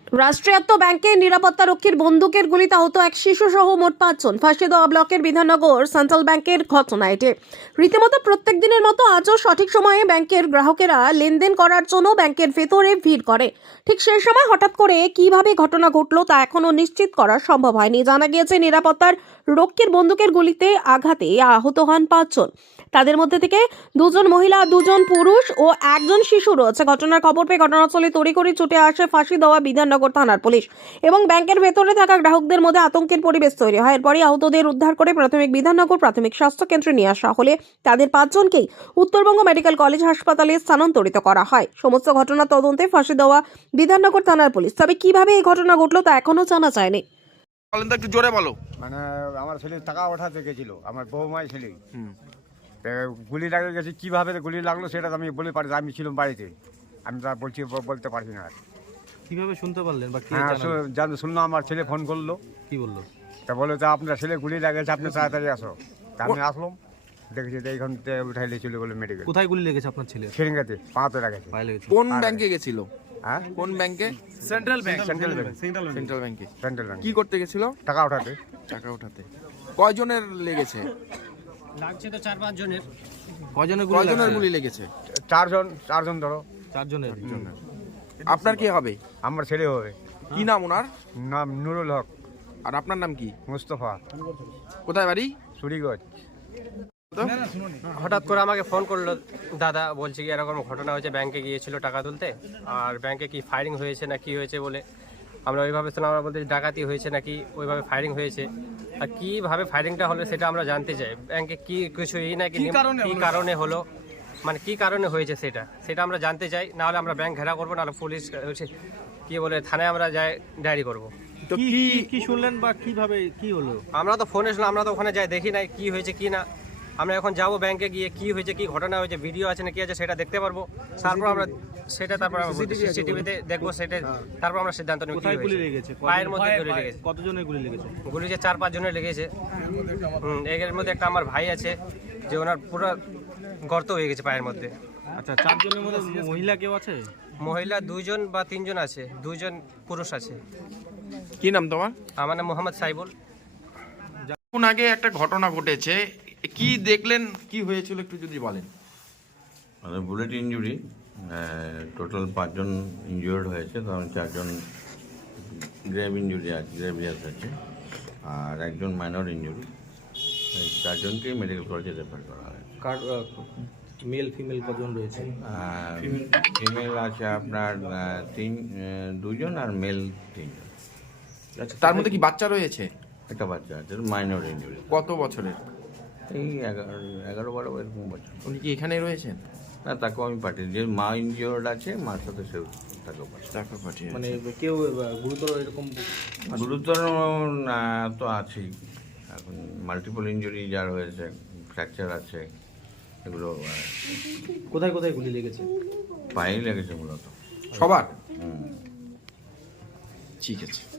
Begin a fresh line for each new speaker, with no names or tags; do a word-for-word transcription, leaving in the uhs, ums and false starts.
রাষ্ট্রায়ত্ত ব্যাংকের নিরাপত্তারক্ষীর বন্দুকের গুলিতে আহত এক শিশু সহ মোট পাঁচজন। ফাঁসি দেওয়া ব্লকের বিধাননগর সেন্ট্রাল ব্যাংকের ঘটনা এটি। রীতিমতো প্রত্যেক দিনের মতো আজও সঠিক সময়ে ব্যাংকের গ্রাহকেরা লেনদেন করার জন্য ব্যাংকের ভেতরে ভিড় করে। ঠিক সেই সময় হঠাৎ করে কিভাবে ঘটনা ঘটলো তা এখনো নিশ্চিত করা সম্ভব হয়নি। জানা গিয়েছে নিরাপত্তার রক্ষীর বন্দুকের গুলিতে আঘাতে আহত হন পাঁচজন। তাদের মধ্যে থেকে দুজন মহিলা, দুজন পুরুষ ও একজন শিশু রয়েছে। ঘটনার খবর পেয়ে ঘটনাস্থলে তড়িঘড়ি ছুটে আসে ফাঁসি দেওয়া বিধাননগর থানার পুলিশ এবং ব্যাংকের ভেতরে থাকা গ্রাহকদের মধ্যে আতঙ্কের পরিবেশ তৈরি হয়। এরপরই আহতদের উদ্ধার করে প্রাথমিক বিধাননগর প্রাথমিক স্বাস্থ্য কেন্দ্রে নিয়ে আসা হলে তাদের পাঁচজনকেই উত্তরবঙ্গ মেডিকেল কলেজ হাসপাতালে স্থানান্তরিত করা হয়। সমস্ত ঘটনা তদন্তে ফাঁসি দেওয়া বিধাননগর থানার পুলিশ। তবে কিভাবে এই ঘটনা ঘটলো তা এখনো জানা যায়নি।
বলেন তো, একটু জোরে বলো।
মানে আমার ছেলে টাকা ওঠাতে গেছিল, আমার বৌমাই ছেলে। গুলি লাগে গেছে, কিভাবে গুলি লাগলো সেটা তো আমি বলে পারি, আমি ছিলাম বাড়িতে, আমি তা বলছি বলতে পারছি না।
কিভাবে শুনতে পারলেন বা কি
জানতে শুনলাম, আমার ছেলে ফোন করলো।
কি বললো?
তা বলে তা আপনার ছেলে গুলি লাগেছে, আপনি তাড়াতাড়ি আসো। তা আমি আসলাম, দেখেছি তো এইখান থেকে উঠাই চলে গেলো মেডিকেল।
কোথায় গুলি লেগেছে আপনার ছেলে?
সিরিঙ্গাতে, পাতে লাগেছে।
কোন ব্যাংকে গেছিল?
হ্যাঁ,
কোন ব্যাংকে?
Central bank. Central bank.
Central ব্যাংকে।
Central bank.
কি করতে গেছিল?
টাকা ওঠাতে।
টাকা উঠাতে। কয়জনের লেগেছে?
লাগছে তো চার পাঁচ জনের।
কয়জনের গুলি?
কয়জনের গুলি লেগেছে?
চারজন, চারজন ধরো।
চারজনের।
আপনার কি হবে?
আমার ছেলে হবে।
কি নাম ওনার?
নাম নুরুল হক।
আর আপনার নাম কি?
মুস্তফা।
কোথায় বাড়ি?
সুরিগঞ্জ।
হঠাৎ করে আমাকে ফোন করলো দাদা, বলছে কি এরকম ঘটনা হয়েছে, ব্যাংকে গিয়েছিল টাকা তুলতে, আর ব্যাংকে কি ফায়ারিং হয়েছে না কি হয়েছে বলে আমরা ওইভাবে শুনলাম। আমরা বলতে ডাকাতি হয়েছে নাকি ওইভাবে ফায়ারিং হয়েছে, আর কীভাবে ফায়ারিংটা হলো সেটা আমরা জানতে চাই। ব্যাংকে কি কিছু এই নাকি কী কারণে হলো, মানে কি কারণে হয়েছে সেটা সেটা আমরা জানতে চাই। নাহলে আমরা ব্যাংক ঘেরা করবো, নাহলে পুলিশ কি বলে থানায় আমরা যাই ডায়েরি করবো।
তো কি কি শুনলেন বা কিভাবে কি হলো?
আমরা তো ফোনে শুনলাম, আমরা তো ওখানে যাই দেখি নাই কি হয়েছে কি না। আমরা এখন যাবো ব্যাংকে গিয়ে কি হয়েছে, কি ঘটনা হয়েছে, ভিডিও আছে না কি আছে সেটা দেখতে পারবো। তারপর আমরা সেটা তারপর সিসিটিভিতে দেখবো, সেটা তারপর আমরা সিদ্ধান্ত নেব।
কোথায় গুলি লেগেছে?
পায়ের মধ্যে গুলি লেগেছে।
কতজনের গুলি লেগেছে?
গুলি যে চার পাঁচ জনের লেগেছে। হুম, এর মধ্যে একটা আমার ভাই আছে যে ওনার পুরো গর্ত হয়ে গেছে পায়ের মধ্যে।
আচ্ছা, চারজনের মধ্যে মহিলা কেউ আছে?
মহিলা দুইজন বা তিনজন আছে, দুইজন পুরুষ আছে।
কি নাম তোমার?
আমার নাম মোহাম্মদ সাইবুল।
কোন আগে একটা ঘটনা ঘটেছে, কি দেখলেন, কি হয়েছিল একটু যদি বলেন।
মানে বুলেট ইঞ্জুরি, টোটাল পাঁচজন ইনজিওর্ড হয়েছে, কারণ চারজন গ্রেভ ইঞ্জুরি আছে, গ্রেভিয়াস আছে, আর একজন মাইনর ইঞ্জুরি। চারজনকে মেডিকেল কলেজে রেফার করা হয়।
কার মেল ফিমেল কজন রয়েছে?
ফিমেল আছে আপনার তিন দুজন, আর মেল তিনজন।
আচ্ছা, তার মধ্যে কি বাচ্চা রয়েছে?
একটা বাচ্চা আছে, মাইনর ইঞ্জুরি।
কত বছরের?
এই এগারো এগারো বারো এরকম বছর।
উনি কি এখানেই রয়েছেন?
না, তাকেও আমি পাঠিয়ে, যে মা ইনজিওর্ড আছে মার সাথে সে তাকেও পাঠিয়ে।
টাকা পাঠিয়ে
মানে কেউ গুরুতর এরকম?
গুরুতর না তো আছেই, এখন মাল্টিপল ইনজুরি যার হয়েছে, ফ্র্যাকচার আছে, এগুলো।
কোথায় কোথায় গুলি লেগেছে?
পায়েই লেগেছে মূলত
সবার।
হুম।
ঠিক আছে।